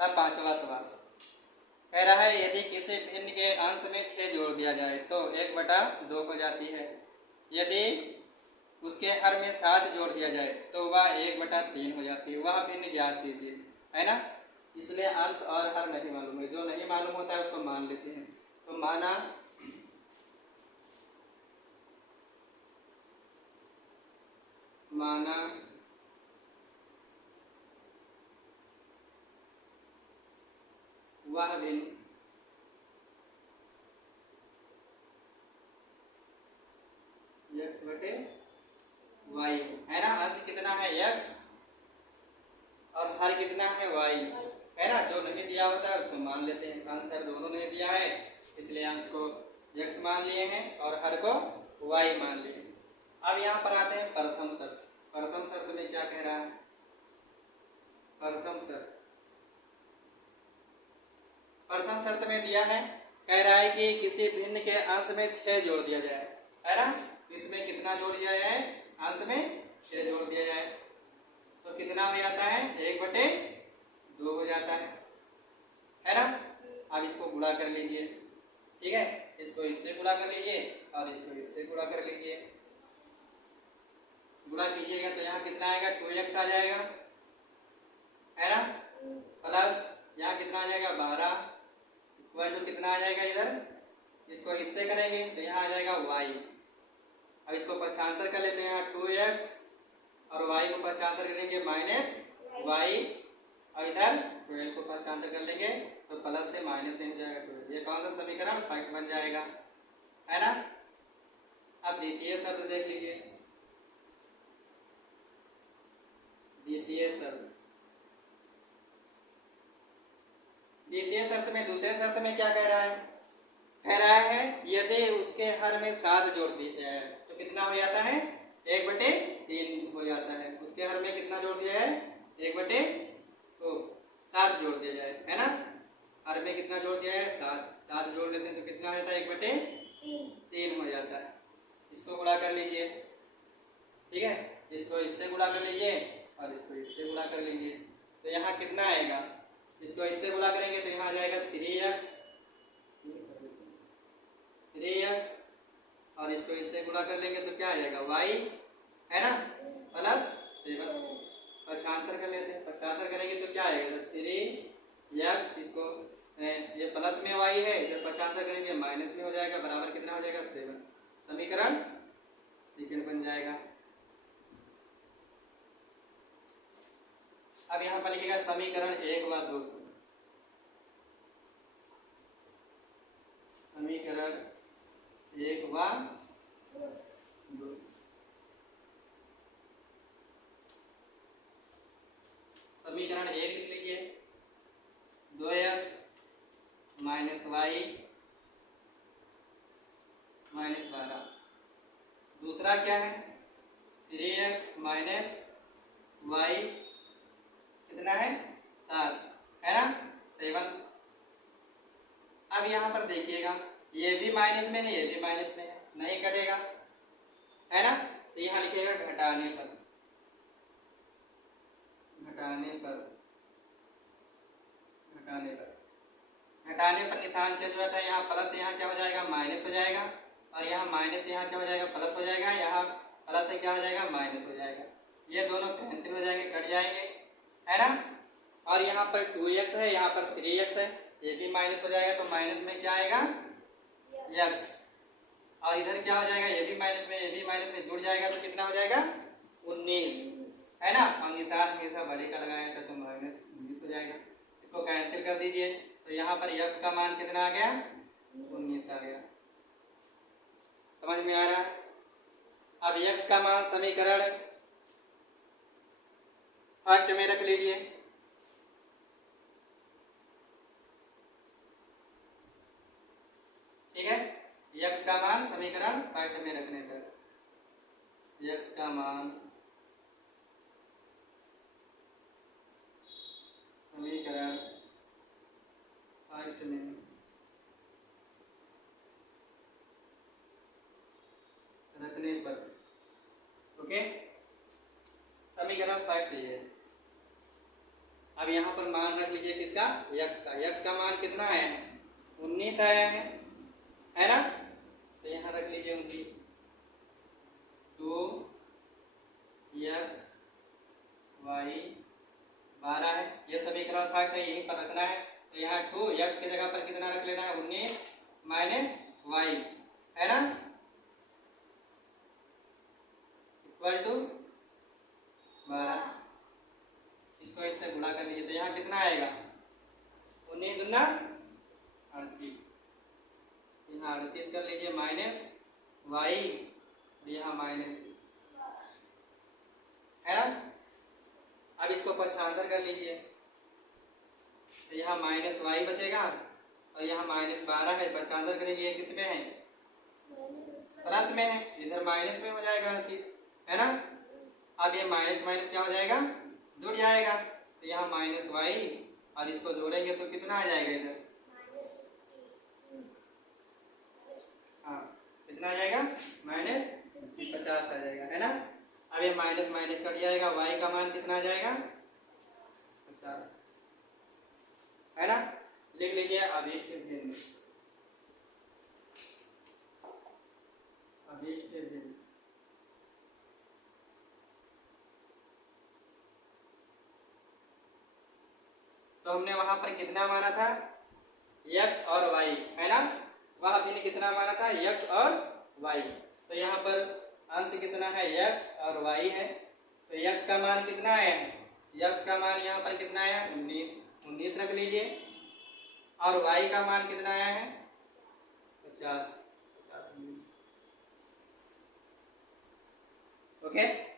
अब पांचवा सवाल कह रहा है यदि किसी भिन्न के अंश में 6 जोड़ दिया जाए तो 1/2 हो जाती है। यदि उसके हर में 7 जोड़ दिया जाए तो वह 1/3 हो जाती है। वह भिन्न ज्ञात कीजिए, है ना। इसलिए अंश और हर नहीं मालूम है, जो नहीं मालूम होता है उसको मान लेते हैं। तो माना वह भिन्न x/y है ना। अंश कितना है x और हर कितना है y, है ना। जो नहीं दिया होता है उसको मान लेते हैं। अंश हर दोनों नहीं दिया है इसलिए अंश को x मान लिए हैं और हर को y मान लिए हैं। अब यहाँ पर आते हैं प्रथम शर्त। प्रथम शर्त में क्या कह रहा है? प्रथम शर्त में दिया है, कह रहा है कि किसी भिन्न के अंश में 6 जोड़ दिया जाए, है ना। इसमें कितना जोड़ दिया जाए? अंश में 6 जोड़ दिया जाए तो कितना हो जाता है? 1/2 हो जाता है ना। अब इसको गुणा कर लीजिए, ठीक है। इसको इससे गुणा कर लीजिए और इसको इससे गुणा कर लीजिए। गुणा कीजिएगा तो यहाँ कितना आएगा? 2x आ जाएगा, है ना। प्लस यहाँ कितना आ जाएगा? 12 इक्वल टू कितना आ जाएगा? इधर इसको इससे करेंगे तो यहाँ आ जाएगा y। अब इसको पक्षांतर कर लेते हैं, 2x और y को पक्षांतर करेंगे -y और इधर 12 को पक्षांतर कर लेंगे तो प्लस से माइनस में हो जाएगा 12। ये कौन सा समीकरण? फैक्ट बन जाएगा, है ना। अब द्वितीय शर्त देख लीजिए। द्वितीय शर्त में दूसरे शर्त में क्या कह रहा है? कह रहा है यदि उसके हर में 7 जोड़ दिए जाए तो कितना हो जाता है? 1/3 हो जाता है। उसके हर में कितना जोड़ दिया है? 7 जोड़ दिया जाए, है ना। हर में कितना जोड़ दिया है? 7 जोड़ लेते हैं तो कितना हो जाता है? 1/3 हो जाता है। इसको गुणा कर लीजिए, ठीक है। इसको इससे गुणा कर लीजिए और इसको इससे गुणा कर लीजिए तो यहाँ कितना आएगा? इसको इससे गुणा करेंगे तो यहाँ आ जाएगा 3x और इसको इससे गुणा कर लेंगे तो क्या आ जाएगा? y, है ना, प्लस 7। पक्षांतर कर लेते हैं, पक्षांतर करेंगे तो क्या आएगा? 3x, इसको ये प्लस में y है, इधर पक्षांतर करेंगे माइनस में हो जाएगा, बराबर कितना हो जाएगा? 7। समीकरण सेकंड बन जाएगा। अब यहाँ पर लिखिएगा समीकरण 1 व 2। समीकरण 1 व 2। समीकरण 1 लिख लीजिए, 2x - y - 12। दूसरा क्या है? 3x - y कितना है? 7, है ना, 7। अब यहाँ पर देखिएगा ये भी माइनस में है, ये भी माइनस में है, नहीं कटेगा, है ना। तो यहाँ लिखिएगा घटाने पर। घटाने पर निशान चेंज हो जाता है। यहाँ प्लस, यहाँ क्या हो जाएगा? माइनस हो जाएगा और यहाँ माइनस, यहाँ क्या हो जाएगा? प्लस हो जाएगा। यहाँ प्लस से क्या हो जाएगा? माइनस हो जाएगा। ये दोनों कैंसिल हो जाएंगे, कट जाएंगे, है ना। और यहाँ पर 2x है, यहाँ पर 3x है, ये भी माइनस हो जाएगा तो माइनस में क्या आएगा? x। और इधर क्या हो जाएगा? ये भी माइनस में, ये भी माइनस में जुड़ जाएगा तो कितना हो जाएगा? 19, है ना। और निशान हमेशा बड़े का लगाया था तो -19 हो जाएगा। इसको कैंसिल कर दीजिए तो यहाँ पर x का मान कितना आ गया? 19 आ गया। समझ में आ रहा है? अब x का मान समीकरण फर्स्ट में रख लीजिए, ठीक है। x का मान समीकरण फर्स्ट में रखने पर x का मान समीकरण फर्स्ट में रखने पर, ओके। समीकरण फर्स्ट ये है। अब यहाँ पर मान रख लीजिए किसका, यक्स का। यक्स का मान कितना आया है, 19 आया है ना। तो यहाँ रख लीजिए 19। 2x y 12 है, ये समीकरण फैक्ट है, यही पर रखना है। तो यहाँ 2x की जगह पर कितना रख लेना है, 19 माइनस वाई, है ना, इक्वल टू 12। इसको इससे गुणा कर लीजिए तो यहाँ कितना आएगा, 19 दूना 38। यहाँ 38 कर लीजिए माइनस वाई, यहाँ माइनस, है ना। अब इसको पक्षांतर कर लीजिए तो यहाँ माइनस वाई बचेगा और यहाँ माइनस 12 है, पक्षांतर करेंगे ये किस में है, प्लस में है, इधर माइनस में हो जाएगा 38, है ना। अब ये माइनस माइनस क्या हो जाएगा, जुड़ जाएगा। तो यहाँ माइनस वाई और इसको जोड़ेंगे तो कितना आ जाएगा इधर, हाँ कितना आ जाएगा, माइनस 50 आ जाएगा, है ना। अब ये माइनस माइनस कट जाएगा, वाई का मान कितना आ जाएगा, 50, है ना। लिख लीजिए अभीष्ट भिन्न, अभीष्ट भिन्न। तो हमने वहां पर कितना माना था, x और y, है ना। वह हमने कितना माना था, x और y। तो यहाँ पर अंश कितना है, x और y है। तो x का मान कितना है, x का मान यहाँ पर कितना आया, 19 रख लीजिए। और y का मान कितना आया है, 50। ओके।